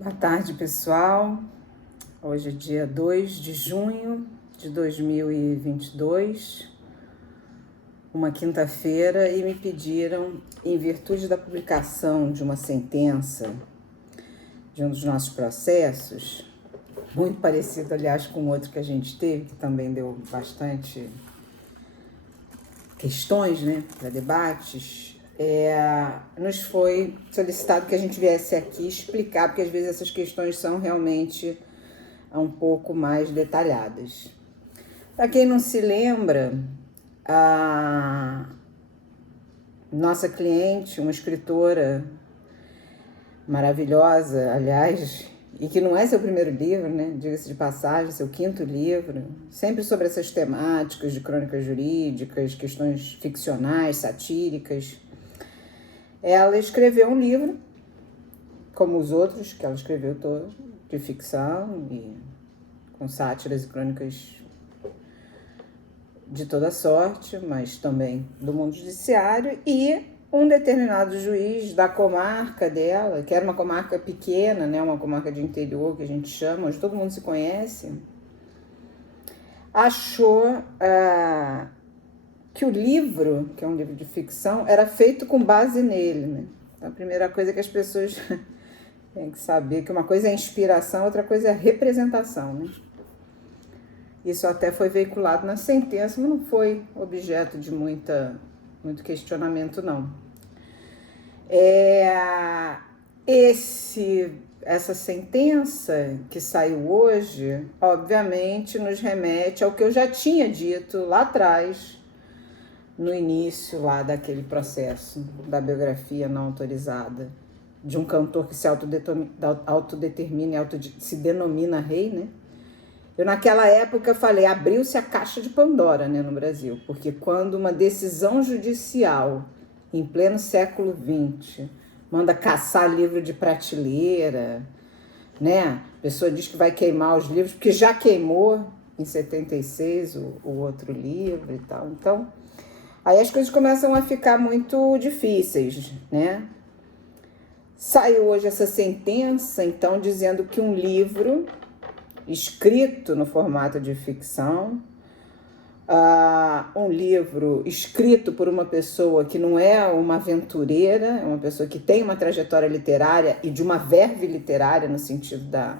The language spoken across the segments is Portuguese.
Boa tarde, pessoal. Hoje é dia 2 de junho de 2022, uma quinta-feira, e me pediram, em virtude da publicação de uma sentença de um dos nossos processos, muito parecido, aliás, com outro que a gente teve, que também deu bastante questões, né, para debates, nos foi solicitado que a gente viesse aqui explicar, porque às vezes essas questões são realmente um pouco mais detalhadas. Para quem não se lembra, a nossa cliente, uma escritora maravilhosa, aliás, e que não é seu primeiro livro, né? Diga-se de passagem, seu quinto livro, sempre sobre essas temáticas de crônicas jurídicas, questões ficcionais, satíricas. Ela escreveu um livro, como os outros que ela escreveu todos, de ficção e com sátiras e crônicas de toda sorte, mas também do mundo judiciário, e um determinado juiz da comarca dela, que era uma comarca pequena, né, uma comarca de interior que a gente chama, onde todo mundo se conhece, achou que o livro, que é um livro de ficção, era feito com base nele, né? Então, a primeira coisa que as pessoas têm que saber, que uma coisa é inspiração, outra coisa é representação, né? Isso até foi veiculado na sentença, mas não foi objeto de muito questionamento, não. Essa sentença que saiu hoje, obviamente, nos remete ao que eu já tinha dito lá atrás, no início lá daquele processo da biografia não autorizada de um cantor que se autodetermina e se denomina rei, né? Eu, naquela época, falei, abriu-se a caixa de Pandora, né, no Brasil, porque quando uma decisão judicial, em pleno século XX, manda caçar livro de prateleira, né, a pessoa diz que vai queimar os livros, porque já queimou em 76 o outro livro e tal. Então, aí as coisas começam a ficar muito difíceis, né? Saiu hoje essa sentença, então, dizendo que um livro escrito no formato de ficção, um livro escrito por uma pessoa que não é uma aventureira, é uma pessoa que tem uma trajetória literária e de uma verve literária no sentido da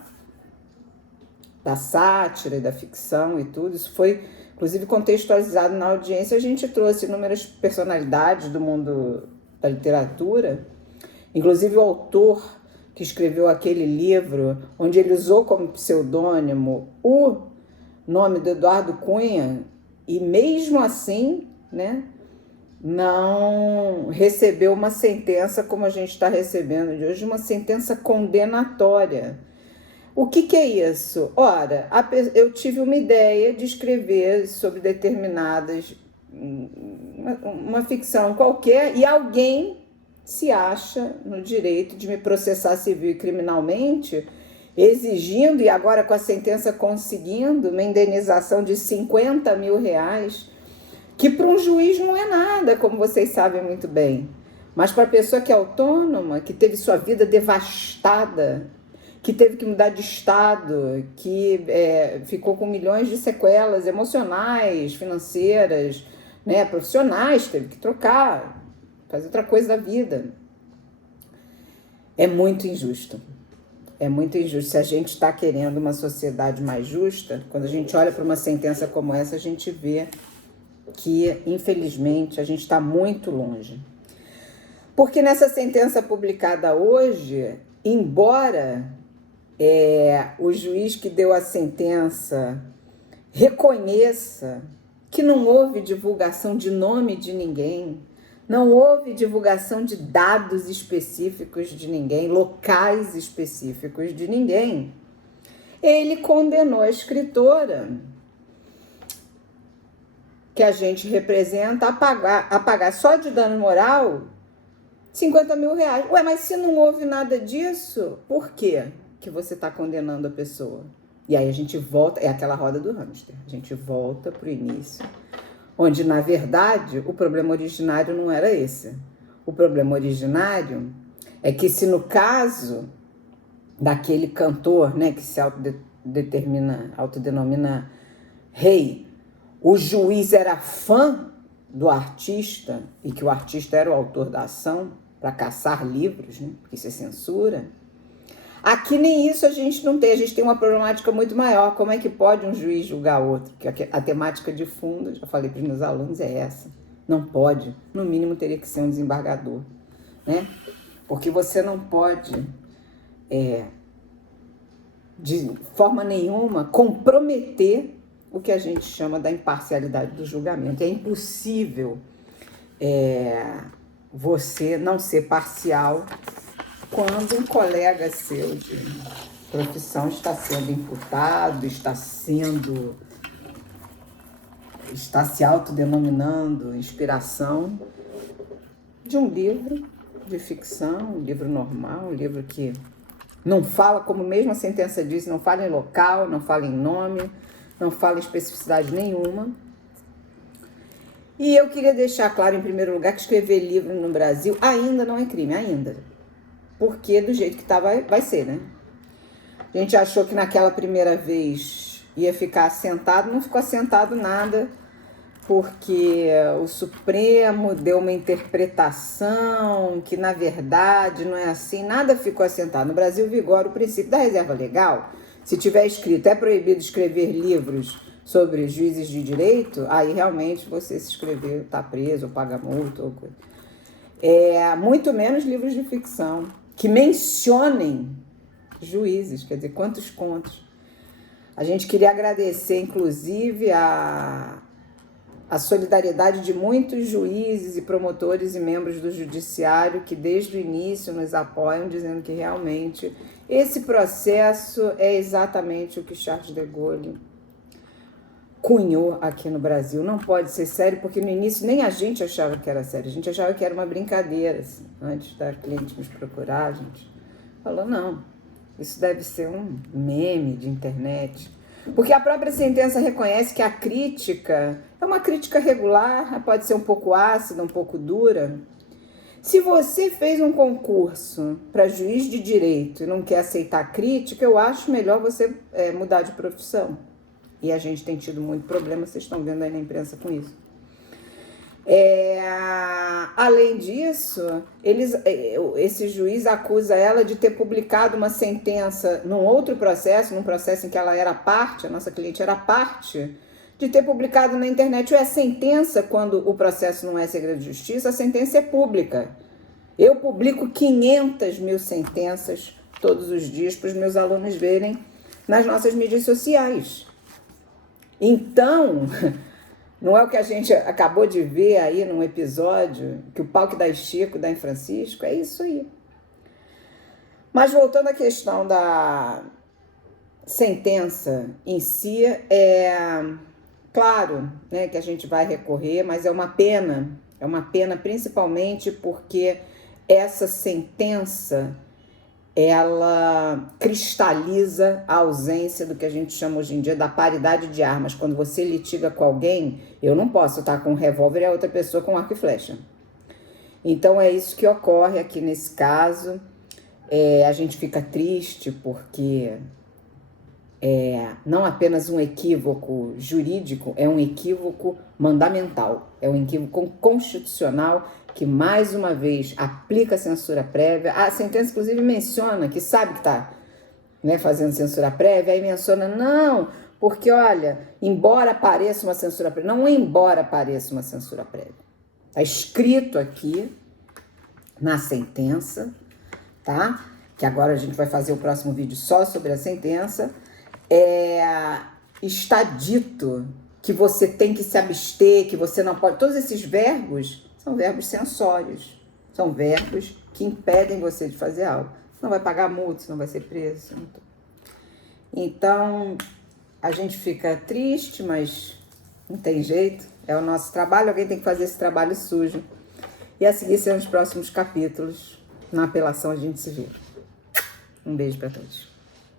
sátira e da ficção e tudo. Isso foi, inclusive, contextualizado na audiência. A gente trouxe inúmeras personalidades do mundo da literatura, inclusive o autor que escreveu aquele livro, onde ele usou como pseudônimo o nome do Eduardo Cunha, e mesmo assim, né, não recebeu uma sentença como a gente está recebendo de hoje, uma sentença condenatória. O que é isso? Ora, eu tive uma ideia de escrever sobre determinadas, uma ficção qualquer, e alguém se acha no direito de me processar civil e criminalmente, exigindo, e agora com a sentença conseguindo, uma indenização de R$50 mil, que para um juiz não é nada, como vocês sabem muito bem. Mas para a pessoa que é autônoma, que teve sua vida devastada, que teve que mudar de estado, que ficou com milhões de sequelas emocionais, financeiras, né, profissionais, teve que trocar, fazer outra coisa da vida. É muito injusto. É muito injusto. Se a gente está querendo uma sociedade mais justa, quando a gente olha para uma sentença como essa, a gente vê que, infelizmente, a gente está muito longe. Porque nessa sentença publicada hoje, embora o juiz que deu a sentença reconheça que não houve divulgação de nome de ninguém, não houve divulgação de dados específicos de ninguém, locais específicos de ninguém, ele condenou a escritora, que a gente representa, a pagar só de dano moral R$50 mil. Ué, mas se não houve nada disso, por quê que você está condenando a pessoa? E aí a gente volta, é aquela roda do hamster, a gente volta para o início, onde, na verdade, o problema originário não era esse. O problema originário é que, se no caso daquele cantor, né, que se autodenomina rei, o juiz era fã do artista e que o artista era o autor da ação para caçar livros, né, porque isso é censura. Aqui nem isso a gente não tem, a gente tem uma problemática muito maior. Como é que pode um juiz julgar outro? Porque a temática de fundo, já falei para os meus alunos, é essa. Não pode, no mínimo teria que ser um desembargador, né? Porque você não pode, de forma nenhuma, comprometer o que a gente chama da imparcialidade do julgamento. É impossível você não ser parcial quando um colega seu de profissão está sendo imputado, está se autodenominando inspiração de um livro de ficção, um livro normal, um livro que não fala, como mesmo a sentença diz, não fala em local, não fala em nome, não fala em especificidade nenhuma. E eu queria deixar claro, em primeiro lugar, que escrever livro no Brasil ainda não é crime, ainda. Porque do jeito que tá, vai ser, né? A gente achou que naquela primeira vez ia ficar assentado, não ficou assentado nada, porque o Supremo deu uma interpretação que, na verdade, não é assim, nada ficou assentado. No Brasil vigora o princípio da reserva legal. Se tiver escrito, é proibido escrever livros sobre juízes de direito, aí realmente você se escrever está preso, ou paga multa, ou coisa. Muito menos livros de ficção que mencionem juízes, quer dizer, quantos contos. A gente queria agradecer, inclusive, a solidariedade de muitos juízes e promotores e membros do judiciário que desde o início nos apoiam, dizendo que realmente esse processo é exatamente o que Charles de Gaulle cunhou aqui no Brasil. Não pode ser sério, porque no início nem a gente achava que era sério, a gente achava que era uma brincadeira, assim. Antes da cliente nos procurar, a gente falou, não, isso deve ser um meme de internet. Porque a própria sentença reconhece que a crítica é uma crítica regular, pode ser um pouco ácida, um pouco dura. Se você fez um concurso para juiz de direito e não quer aceitar crítica, eu acho melhor você mudar de profissão. E a gente tem tido muito problema, vocês estão vendo aí na imprensa com isso. Além disso, esse juiz acusa ela de ter publicado uma sentença num outro processo, num processo em que ela era parte, a nossa cliente era parte, de ter publicado na internet. A sentença, quando o processo não é segredo de justiça, a sentença é pública. Eu publico 500 mil sentenças todos os dias para os meus alunos verem nas nossas mídias sociais. Então, não é o que a gente acabou de ver aí num episódio, que o pau que dá em Chico, dá em Francisco, é isso aí. Mas voltando à questão da sentença em si, claro, né, que a gente vai recorrer, mas é uma pena principalmente porque essa sentença ela cristaliza a ausência do que a gente chama hoje em dia da paridade de armas. Quando você litiga com alguém, eu não posso estar com um revólver e a outra pessoa com arco e flecha. Então é isso que ocorre aqui nesse caso. A gente fica triste porque não apenas um equívoco jurídico, é um equívoco mandamental, é um equívoco constitucional que, mais uma vez, aplica a censura prévia. A sentença, inclusive, menciona que sabe que está fazendo censura prévia, aí menciona, não, porque, olha, embora pareça uma censura prévia, não é embora pareça uma censura prévia. Está escrito aqui na sentença, tá? Que agora a gente vai fazer o próximo vídeo só sobre a sentença. Está dito que você tem que se abster, que você não pode... Todos esses verbos são verbos censórios, são verbos que impedem você de fazer algo. Você não vai pagar multa, você não vai ser preso. Então, a gente fica triste, mas não tem jeito, é o nosso trabalho, alguém tem que fazer esse trabalho sujo. E a seguir serão os próximos capítulos. Na apelação a gente se vê. Um beijo para todos.